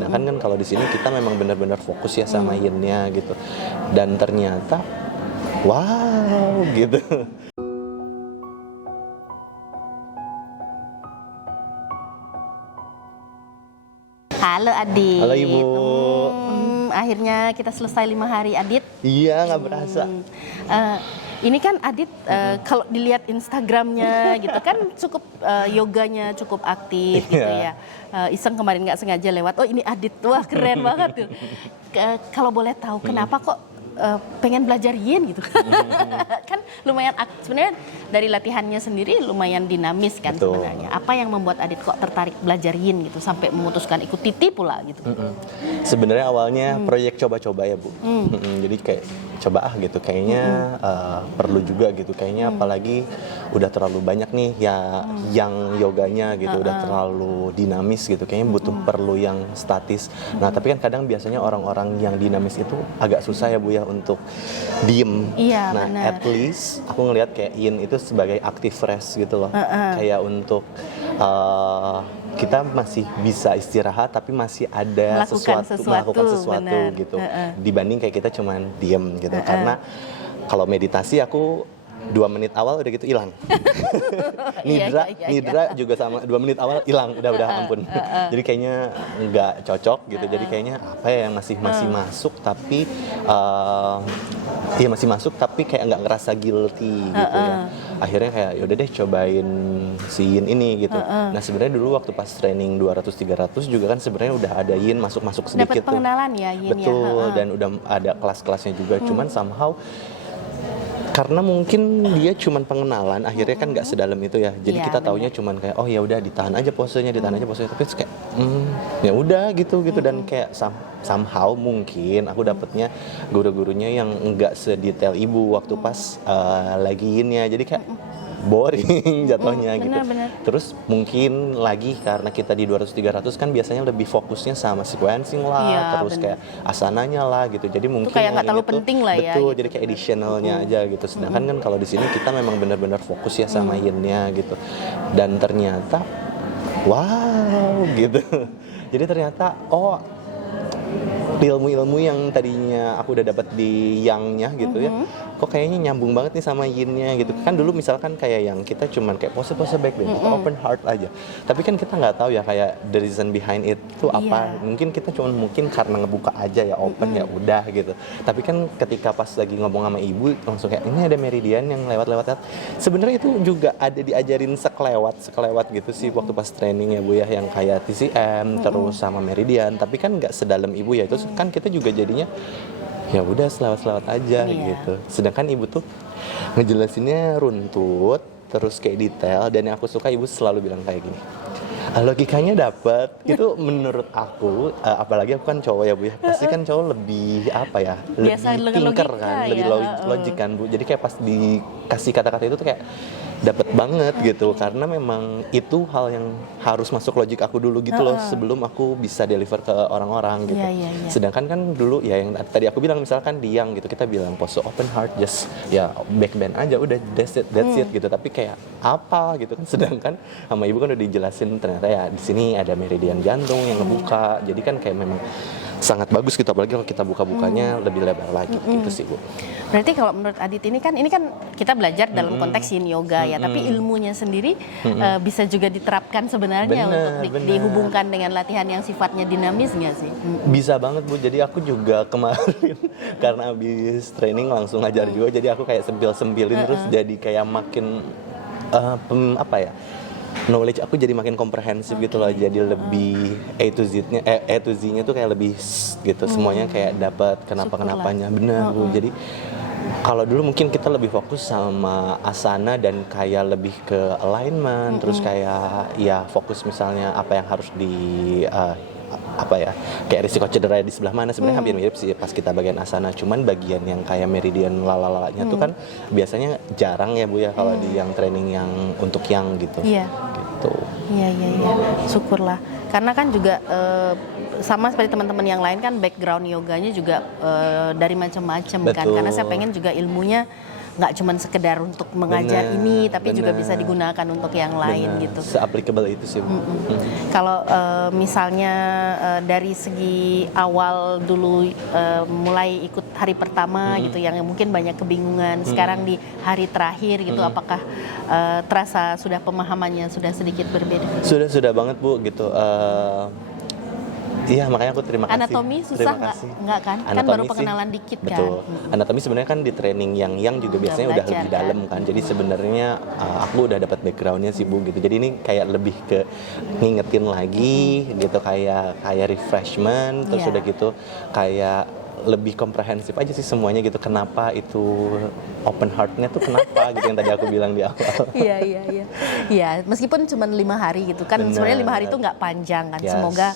Sedangkan kan kalau di sini kita memang benar-benar fokus ya sama yin-nya gitu. Dan ternyata wow gitu. Halo Adit. Halo Ibu. Akhirnya kita selesai 5 hari Adit. Iya, nggak berasa. Ini kan Adit kalau dilihat Instagramnya gitu kan cukup yoganya cukup aktif gitu ya. Iseng kemarin nggak sengaja lewat, oh ini Adit, wah keren banget tuh. Kalau boleh tahu kenapa kok pengen belajar yin gitu? Kan lumayan sebenarnya dari latihannya sendiri lumayan dinamis kan. Betul. Sebenarnya. Apa yang membuat Adit kok tertarik belajar yin gitu sampai memutuskan ikut Titi pula gitu? Sebenarnya awalnya proyek coba-coba ya Bu. Jadi kayak coba gitu, kayaknya perlu juga gitu. Kayaknya apalagi udah terlalu banyak nih ya yang yoganya gitu, udah terlalu dinamis gitu. Kayaknya butuh perlu yang statis. Nah tapi kan kadang biasanya orang-orang yang dinamis itu agak susah ya Bu ya untuk diem. Iya, Nah benar. at least aku ngelihat kayak yin itu sebagai active rest gitu loh. Kayak untuk kita masih bisa istirahat tapi masih ada melakukan sesuatu benar. gitu. Dibanding kayak kita cuman diem gitu. Karena kalau meditasi aku 2 menit awal udah gitu hilang. Nidra juga sama, 2 menit awal hilang, udah ampun. Jadi kayaknya nggak cocok gitu. Jadi kayaknya apa ya yang masih masuk tapi masih masuk tapi kayak nggak ngerasa guilty gitu ya. Akhirnya kayak yaudah deh cobain si yin ini gitu. Nah sebenarnya dulu waktu pas training 200-300 juga kan sebenarnya udah ada yin masuk sedikit. Dapat pengenalan ya yin. Betul, dan udah ada kelas-kelasnya juga. Cuman somehow karena mungkin dia cuman pengenalan, akhirnya kan nggak sedalam itu ya. Jadi Iya, kita taunya cuman kayak oh ya udah ditahan aja posenya, tapi kayak ya udah gitu dan kayak somehow mungkin aku dapetnya guru-gurunya yang nggak sedetail ibu waktu pas lagi yinnya. Jadi kayak boring jatuhnya gitu. Benar. Terus mungkin lagi karena kita di 200-300 kan biasanya lebih fokusnya sama sequencing lah, Iya, terus benar. kayak asananya lah gitu. Jadi mungkin kayak nggak yang terlalu ini tuh, penting lah ya, betul, gitu. jadi kayak additionalnya aja gitu. Sedangkan kan kalau di sini kita memang benar-benar fokus ya sama yin-nya gitu. Dan ternyata wow gitu. Jadi ternyata ilmu-ilmu yang tadinya aku udah dapat di yang-nya gitu ya, kok kayaknya nyambung banget nih sama yin-nya gitu. Kan dulu misalkan kayak yang kita cuman kayak pose-pose backbend, kita open heart aja. Tapi kan kita nggak tahu ya kayak the reason behind it tuh apa. Iya. Mungkin kita cuman karena ngebuka aja ya open ya udah gitu. Tapi kan ketika pas lagi ngomong sama ibu langsung kayak ini ada meridian yang lewat. Sebenarnya itu juga ada diajarin sekelewat gitu sih waktu pas training ya Bu ya, yang kayak TCM terus sama meridian. Tapi kan nggak sedalam ibu ya, itu kan kita juga jadinya ya udah selewat aja gitu. Sedangkan ibu tuh ngejelasinnya runtut terus kayak detail, dan yang aku suka ibu selalu bilang kayak gini, logikanya dapet. Itu menurut aku, apalagi aku kan cowok ya Bu ya, pasti kan cowok lebih apa ya, Biasa lebih dengan pinker logika kan, ya, lebih logik kan Bu. Jadi kayak pas dikasih kata-kata itu tuh kayak dapet banget gitu, karena memang itu hal yang harus masuk logik aku dulu gitu loh sebelum aku bisa deliver ke orang-orang gitu. Iya. Sedangkan kan dulu ya yang tadi aku bilang misalkan di yang gitu kita bilang pose open heart, just ya backbend aja udah that's it gitu. Tapi kayak apa gitu kan, sedangkan sama ibu kan udah dijelasin ternyata ya di sini ada meridian jantung yang ngebuka. Jadi kan kayak memang sangat bagus gitu, apalagi kalau kita buka-bukanya lebih lebar lagi gitu sih Bu. Berarti kalau menurut Adit ini kan kita belajar dalam konteks yin yoga ya, tapi ilmunya sendiri bisa juga diterapkan sebenarnya untuk dihubungkan dengan latihan yang sifatnya dinamis nggak sih? Bisa banget Bu, jadi aku juga kemarin karena habis training langsung ngajar juga, jadi aku kayak sempil-sempilin terus jadi kayak makin apa ya, knowledge aku jadi makin komprehensif gitu loh, jadi lebih A to Z-nya tuh kayak lebih gitu, semuanya kayak dapat kenapa-kenapanya, bener Bu. Jadi kalau dulu mungkin kita lebih fokus sama asana dan kayak lebih ke alignment, terus kayak ya fokus misalnya apa yang harus apa ya, kayak risiko cedera di sebelah mana, sebenarnya hampir mirip sih pas kita bagian asana. Cuman bagian yang kayak meridian lalalanya tuh kan biasanya jarang ya Bu ya kalau di yang training yang untuk yang gitu. Iya. Gitu. Iya. Syukurlah. Karena kan juga sama seperti teman-teman yang lain kan background yoganya juga dari macam-macam kan. Betul. Karena saya pengen juga ilmunya nggak cuma sekedar untuk mengajar Bener, ini, tapi juga bener. bisa digunakan untuk yang lain Bener, gitu. se-applicable itu sih, Bu. Kalau misalnya dari segi awal dulu mulai ikut hari pertama gitu yang mungkin banyak kebingungan, sekarang di hari terakhir gitu apakah terasa sudah pemahamannya sudah sedikit berbeda? Sudah banget, Bu, gitu. Iya, makanya aku terima kasih. Anatomi susah Terima nggak? kasih. Nggak kan? Kan Anatomi baru sih, pengenalan dikit kan? betul. Anatomi sebenarnya kan di training yang juga biasanya udah belajar, lebih dalam kan. Jadi sebenarnya aku udah dapat backgroundnya sih, Bu, gitu. Jadi ini kayak lebih ke ngingetin lagi gitu, kayak refreshment, terus Iya. udah gitu kayak lebih komprehensif aja sih semuanya gitu. Kenapa itu open heart-nya tuh kenapa gitu yang tadi aku bilang di awal. Iya. Iya, meskipun cuma 5 hari gitu kan. Bener. Sebenarnya 5 hari itu nggak panjang kan. Yes. Semoga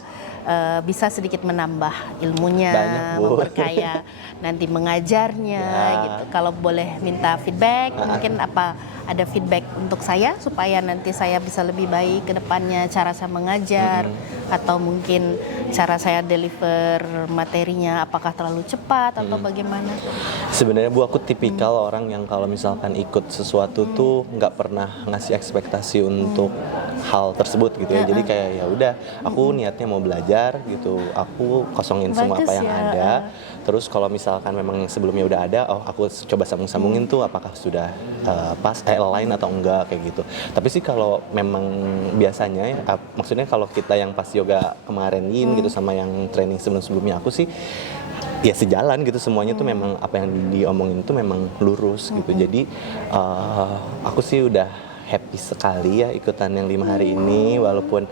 bisa sedikit menambah ilmunya, Banyak, Bu. memperkaya nanti mengajarnya Ya. gitu. Kalau boleh minta feedback, mungkin ada feedback untuk saya supaya nanti saya bisa lebih baik ke depannya cara saya mengajar atau mungkin cara saya deliver materinya apakah terlalu cepat atau bagaimana. Sebenarnya, Bu, aku tipikal orang yang kalau misalkan ikut sesuatu tuh nggak pernah ngasih ekspektasi untuk hal tersebut gitu ya. Jadi kayak ya udah, aku niatnya mau belajar gitu. Aku kosongin semua Bagus apa yang ya. ada. Terus kalau misalkan memang yang sebelumnya udah ada, aku coba sambung-sambungin tuh apakah sudah pas align atau enggak kayak gitu. Tapi sih kalau memang biasanya ya, maksudnya kalau kita yang pas yoga kemarin gitu sama yang training sebelum-sebelumnya aku sih ya sejalan gitu semuanya tuh memang apa yang diomongin tuh memang lurus gitu. Jadi aku sih udah happy sekali ya ikutan yang 5 hari ini walaupun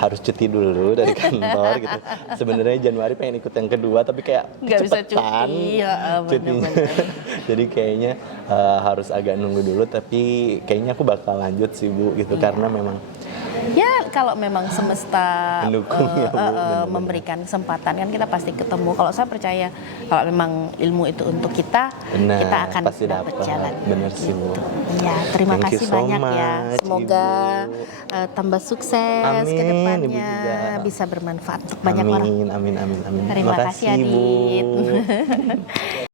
harus cuti dulu dari kantor gitu. Sebenarnya Januari pengen ikut yang kedua tapi kayak Nggak bisa cepetan cuti, ya, cutinya. Jadi kayaknya harus agak nunggu dulu tapi kayaknya aku bakal lanjut sih, Bu, gitu karena memang Ya kalau memang semesta Mendukung ya, Bu, benar-benar. memberikan kesempatan kan kita pasti ketemu. Kalau saya percaya kalau memang ilmu itu untuk kita, benar, kita akan pasti dapat dapat. jalan. Bener sih, Bu. Ya, terima Thank you kasih so banyak ya. much, Semoga Ibu. tambah sukses ke Amin, Ibu depannya, juga. bisa bermanfaat untuk banyak orang. Amin. Terima kasih, Bu. Adit.